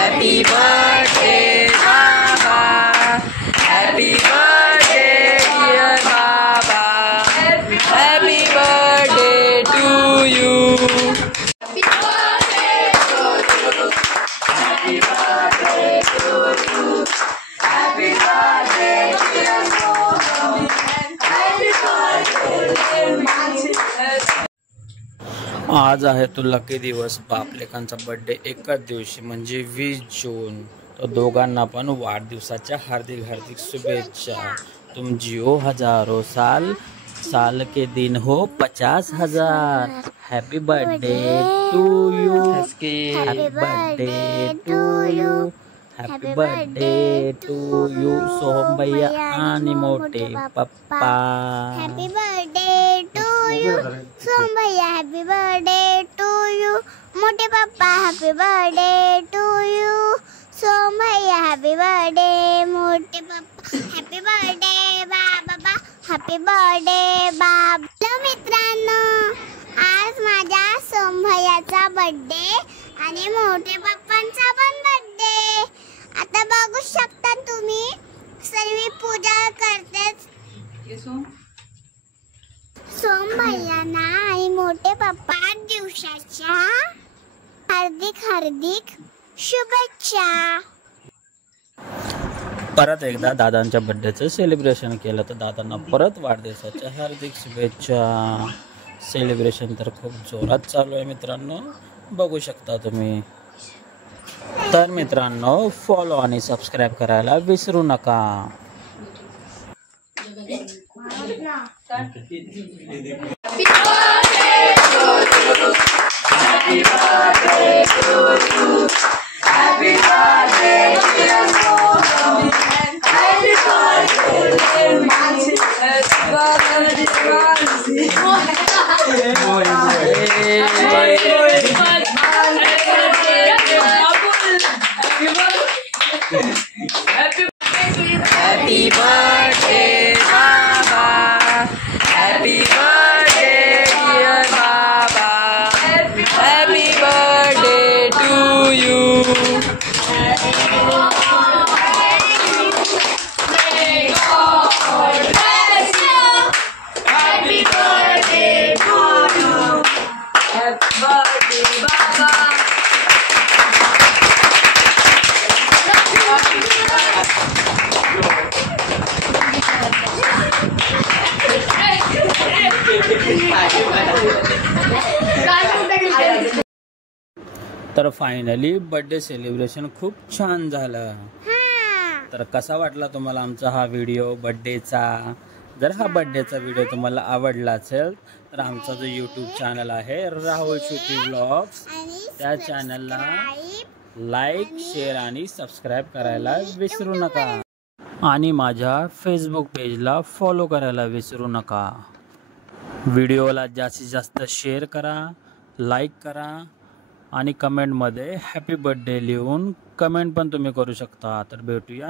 Happy birthday, Baba. Happy birthday, dear Baba. Happy birthday to you. Happy birthday to you. Happy birthday to you. Happy birthday, dear Baba. Happy birthday. आज आहे तो lucky दिवस, बाप लेकांचा birthday एकाच दिवशी म्हणजे 20 जून। तो दोघांना पण वाढदिवसाच्या हार्दिक हार्दिक शुभेच्छा। तुम जियो हजारों साल, साल के दिन हो 50,000। Happy birthday to you, happy birthday to you, happy birthday to you Soham भैया आणि मोठे पप्पा। Happy birthday to you Soham भैया, हैप्पी बर्थडे टू यू मोठे पप्पा, happy birthday to you Soham भैया, हैप्पी बर्थडे मोठे पप्पा, हैप्पी बर्थडे बाबा, हैप्पी बर्थडे बाबा। मित्रांनो, आज माझ्या सोहम भैयाचा बर्थडे आणि मोठे पप्पांचा पण बर्थडे। आता बघू शकता तुम्ही, सर्व पूजा करतेच सोहम भैयांना आणि मोठे पप्पा दिवसाच्या हार्दिक हार्दिक शुभेच्छा। परत एकदा दादांच्या बर्थडेचं सेलिब्रेशन केलं, तर दादांना परत वाढदिवसाच्या हार्दिक शुभेच्छा। सेलिब्रेशन तर खूप जोरात चालू आहे मित्रांनो, बघू शकता तुम्ही। तर मित्रांनो, फॉलो आणि सबस्क्राईब करायला विसरू नका। Happy birthday to you. Happy birthday to you. Happy birthday, dear Soham. Happy birthday, Mansi. Happy birthday, Mansi. Happy birthday, Baba. Happy birthday, dear Baba. Happy birthday to you. May God bless you. Happy birthday to you. Happy birthday, Baba. तर finally birthday celebration खूप छान झालं। तर कसा वाटला तुम्हाला आमचा हा व्हिडिओ बर्थडेचा? जर हा बर्थडेचा व्हिडिओ तुम्हाला आवडला असेल तर आमचा जो यूट्यूब चॅनल आहे राहुल श्रुती व्लॉग्स, त्या चॅनलला लाईक, शेअर आणि सबस्क्राईब करायला विसरू नका। आणि माझ्या फेसबुक पेजला फॉलो करायला विसरू नका। व्हिडिओला जास्तीत जास्त शेअर करा, लाईक करा आणि कमेंटमध्ये हॅपी बर्थडे लिहून कमेंट पण तुम्ही करू शकता। तर भेटूया